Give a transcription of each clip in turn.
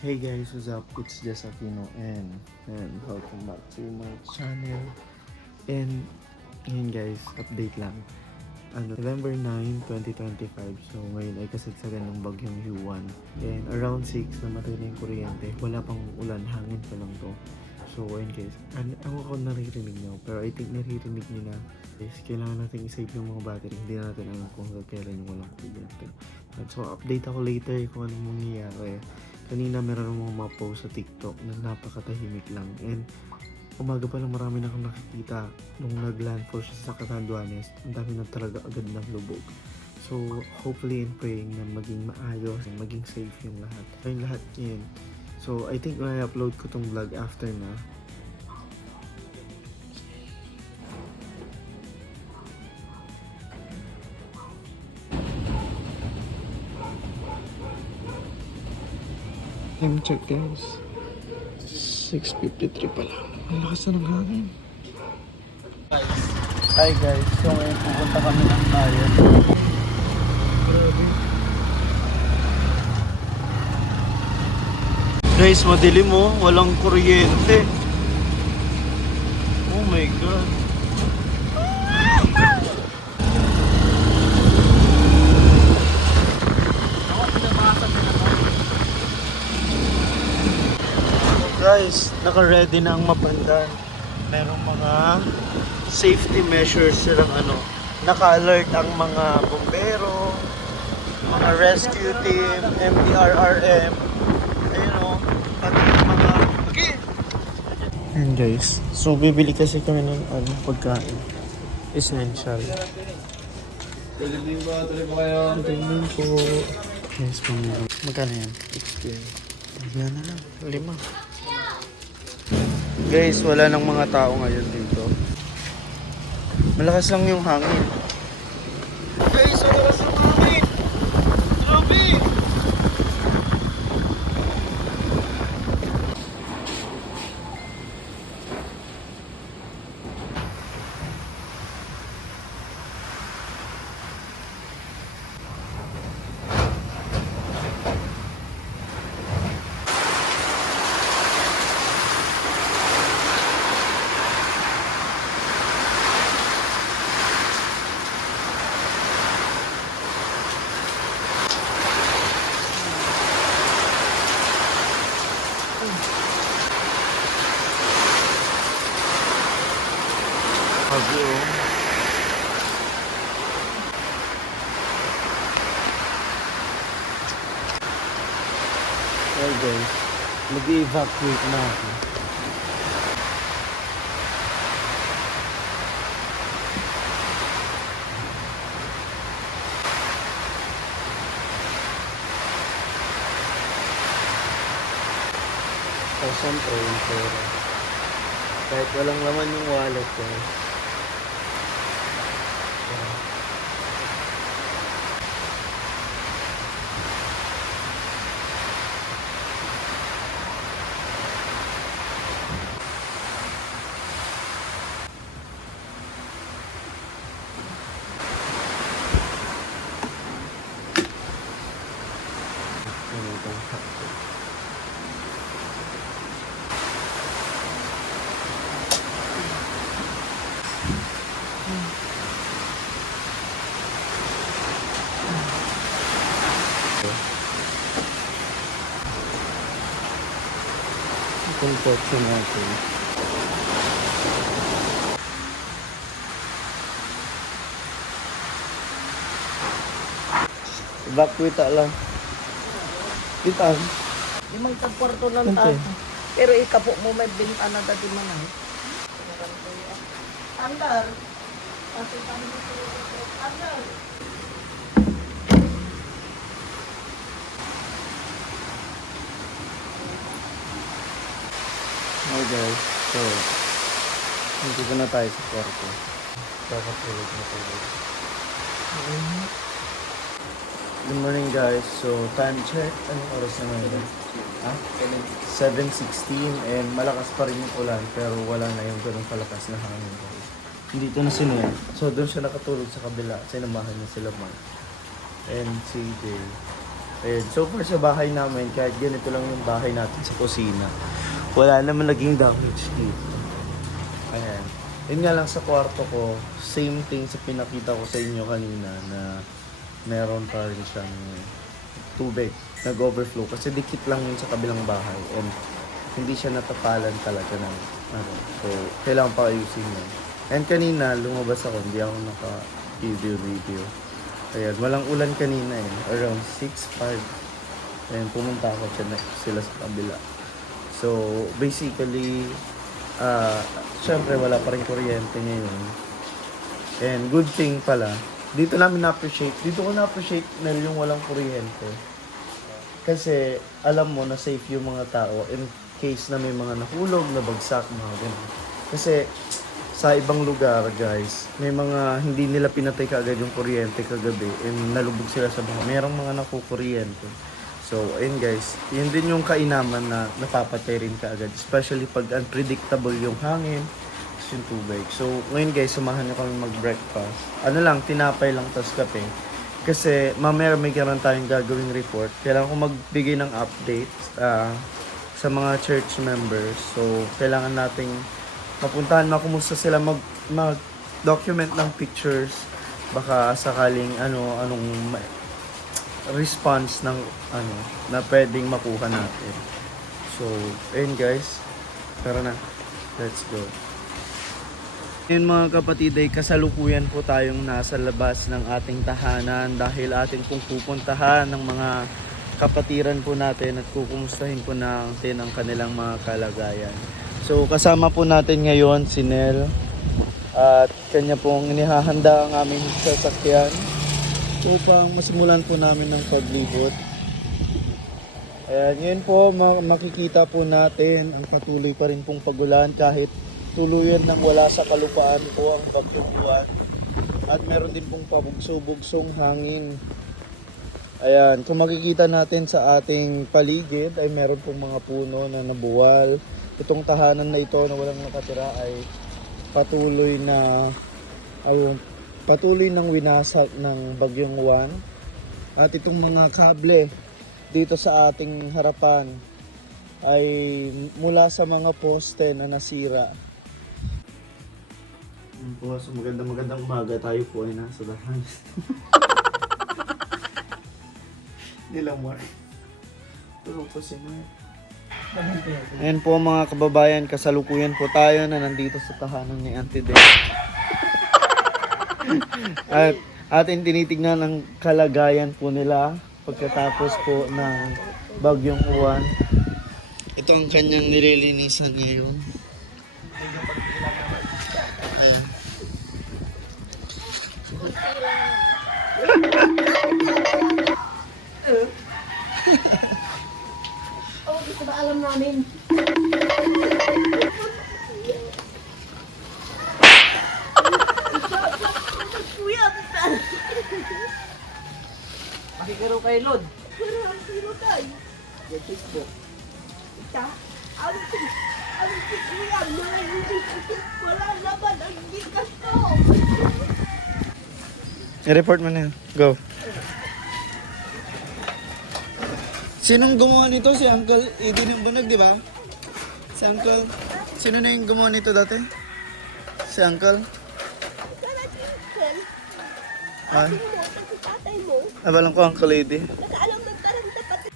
Hey guys, what's up? It's Jess Aquino and welcome back to my channel. And ngayon guys, update lang. November 9, 2025. So ngayon ay kasagsagan ng bagyong Yuan. And around 6, namatay na yung kuryente. Wala pang ulan, hangin pa lang to. So ayun guys, ako ko naririnig nyo. Pero I think naririnig nyo na. Guys, kailangan natin i-save yung mga battery. Hindi natin alam kung kailan yung walang kuryente. So update ako later kung anong mangyayari. Kanina meron mga post sa TikTok na napakatahimik lang. And umaga pa lang marami na akong nakikita nung nag-landfall siya sa Catanduanes. Ang dami na talaga agad ng lubog. So hopefully and praying na maging maayos and maging safe yung lahat. Yung lahat yun. So I think i-upload ko tong vlog after na. Time check guys. 6:53 pa lang. Ang lakas na ng hangin. Hi guys. So ngayon pupunta kami ng tayo. Grabe. Guys, madilim mo. Walang kuryente. Oh my god. Guys, naka-ready na ang Mapandan. Merong mga safety measures silang naka-alert ang mga bombero, mga rescue team, MDRRM, ayun o, pati yung mga... Okay! And guys, so bibili kasi kami ng pagkain. Essential. Tuloy po kayo. Tuloy po. Yes, pamilya. Magkano yan? 16. Yan na lang. 5. Guys, wala nang mga tao ngayon dito. Malakas lang yung hangin. Guys, malakas ang hangin! Grabe! Sabi oh. Hey guys, mag-evacuate na ako. Siyempre yung pera. Kahit walang laman yung wallet ko. Itong kotse natin. Evacuate lang. Itan. Di may kwarto ng tao. Pero ikapo mo may bintana dati man ay. Andar. Kasi kami andar. Hi guys, so nandito na tayo sa kwarto. Kakatulog na tayo. Good morning guys, so time check. Anong oras na ngayon? 7:16 and malakas pa rin yung ulan pero wala na yung ganun kalakas na hangin guys. Dito na si Nia. So doon siya nakatulog sa kabila. Sinamahan niya sila Mark and CJ. Ayan, so far sa bahay namin, kahit ganito lang yung bahay natin sa kusina, wala naman naging damage dito. Ayan. Yun nga lang sa kwarto ko, same thing sa pinakita ko sa inyo kanina na meron pa rin siyang tubig, nag-overflow. Kasi dikit lang yun sa kabilang bahay and hindi siya natapalan talaga ng ano. So, kailangan pa ayusin yun. And kanina, lumabas ako, hindi ako naka-video. Ayan, walang ulan kanina eh. Around 6:05. Ayan, pumunta ako sila sa kabila. So, basically, syempre wala pa rin kuryente ngayon. And good thing pala, dito ko na-appreciate na yung walang kuryente. Kasi alam mo na safe yung mga tao in case na may mga nahulog, nabagsak, mga ganun. Kasi sa ibang lugar, guys, may mga hindi nila pinatay kaagad yung kuryente kagabi and nalubog sila sa baha. Merong mga nakukuryente. So, ayun guys, yun din yung kainaman na napapatay rin kaagad. Especially pag unpredictable yung hangin, yung tubig. So, ngayon guys, samahan nyo kami mag-breakfast. Ano lang, tinapay lang, tas kape. Kasi mamaya may karoon tayong gagawing report. Kailangan ko magbigay ng update sa mga church members. So, kailangan nating mapuntahan, makumusta sila, mag-document ng pictures. Baka sakaling anong response ng na pwedeng makuha natin. So, ayun guys. Tara na. Let's go. Ngayon mga kapatid ay kasalukuyan po tayong nasa labas ng ating tahanan dahil ating pong pupuntahan ng mga kapatiran po natin at kukumustahin po natin ang kanilang mga kalagayan. So kasama po natin ngayon si Nel at kanya pong inihahanda ang aming sasakyan upang masimulan po namin ng paglibot. Ayan, ngayon po makikita po natin ang patuloy pa rin pong pagulan kahit tuluyan nang wala sa kalupaan po ang bagyong Juan. At meron din pong pabugso-bugsong hangin. Ayan, kung makikita natin sa ating paligid ay meron pong mga puno na nabuwal. Itong tahanan na ito na walang nakatira ay patuloy nang winasak ng bagyong Juan. At itong mga kable dito sa ating harapan ay mula sa mga poste na nasira. Po, so magandang umaga, tayo po ay nasa dahan. Nilang Mark. Tulog po si Mark. Ayan po mga kababayan, kasalukuyan po tayo na nandito sa tahanan ni Auntie Del. At ating tinitignan ang kalagayan po nila pagkatapos po ng bagyong Juan. Ito ang kanyang nililinisan ngayon. Ayan. Oh, ito ba alam namin? Kuya, Makikiro kay Lord. pero ang sino tayo? Yung Facebook. Ita, ang kuya, wala naman ang gigas ko. I-report mo na yun. Go. Sinong gumawa nito? Si Uncle Edwin Bunag, di ba? Si Uncle. Sino na yung gumawa nito dati? Si Uncle? Wala si Uncle. Ah, Ating mo, si tatay mo. abalang ko Uncle Edwin. Nakaalam ng taranta pati.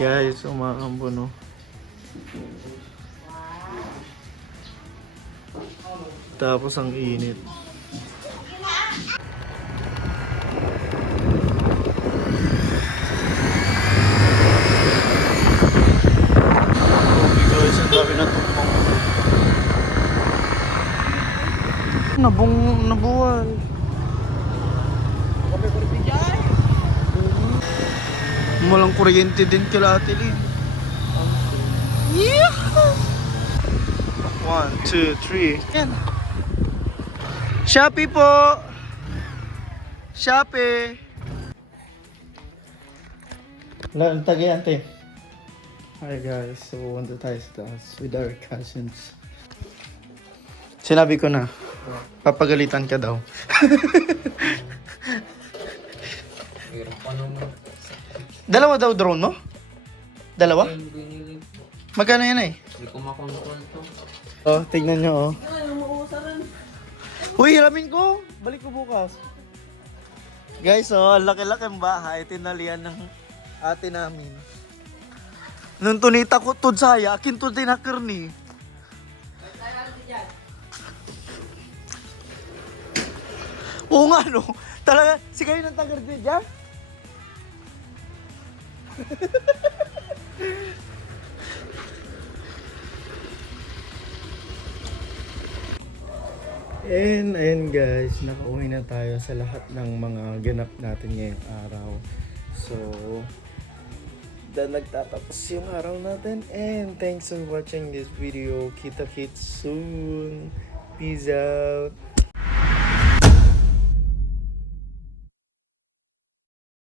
Guys, umaambo no. Tapos ang init. Okay guys, ang dami na tumpong. Nabuwal. Walang kuryente din kila Ate Lynn. Yahoo! 1, 2, 3. Yan. Shopee po! Shopee! Wala, tagay ate. Hi guys, so punta tayo sa taas with our cousins. Sinabi ko na, papagalitan ka daw. Meron pa naman. Dalawa daw drone mo? Dalawa? Binili po. Magkano yan eh? Hindi ko makontrol to. Oh, tignan nyo oh. Ay, umuusaran. Uy, hiramin ko! Balik ko bukas. Guys, oh, ang laki-laki ang bahay. Tinalian ng ate namin. Nung tunita ko,tud saya, akin to tinakir ni. Oo nga, no? Talaga, si kayo ng tagar din dyan? And ayun guys, nakauwi na tayo sa lahat ng mga ganap natin ngayong araw. So, nagtatapos yung araw natin. And thanks for watching this video. Kita-kits soon. Peace out.